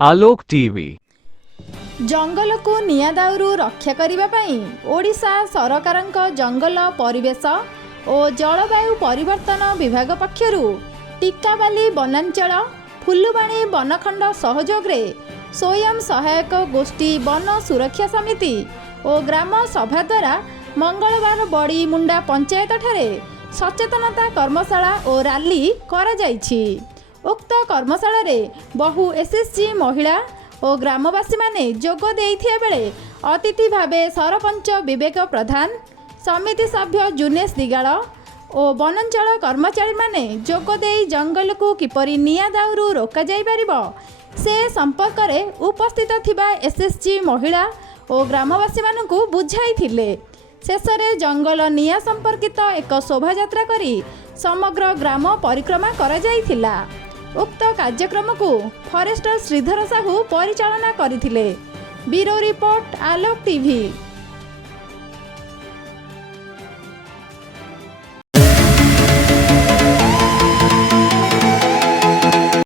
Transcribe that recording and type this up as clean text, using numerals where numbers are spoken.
आलोक TV जंगल को निया दाउरू रक्षा करिबा पई ओडिशा सरकारक जंगल परिवेश और जलवायु परिवर्तन विभाग पक्षरु टिक्काबाली वनांचल फुलुबाणी वनखंड सहयोग रे स्वयं सहायक गोष्ठी वन सुरक्षा समिति और ग्राम सभा द्वारा मंगलवार बड़ी मुंडा पंचायत ठारे सचेतनता कर्मशाला और रैली करा जायछि। उक्त कर्मशाला रे बहु एसएसजी महिला और ग्रामवासी माने जोग देइथिया बेले अतिथि भावे सरपंच विवेक प्रधान समिति सभ्य जुनेश दिगाड़ और वनांचल कर्मचारी माने जोग देई जंगल को किपरि निया दाउरू रोका जाई परिबो से संपर्क में उपस्थित थिबा एसएसजी महिला और ग्रामवासी मानकु बुझाइथिले। शेष में जंगल निया संपर्कित एक शोभा यात्रा करी समग्र ग्राम परिक्रमा करा जाइथिला। उक्त कार्यक्रम को फॉरेस्टर श्रीधर साहू परिचालना करथिले। ब्यूरो रिपोर्ट आलोक टीवी।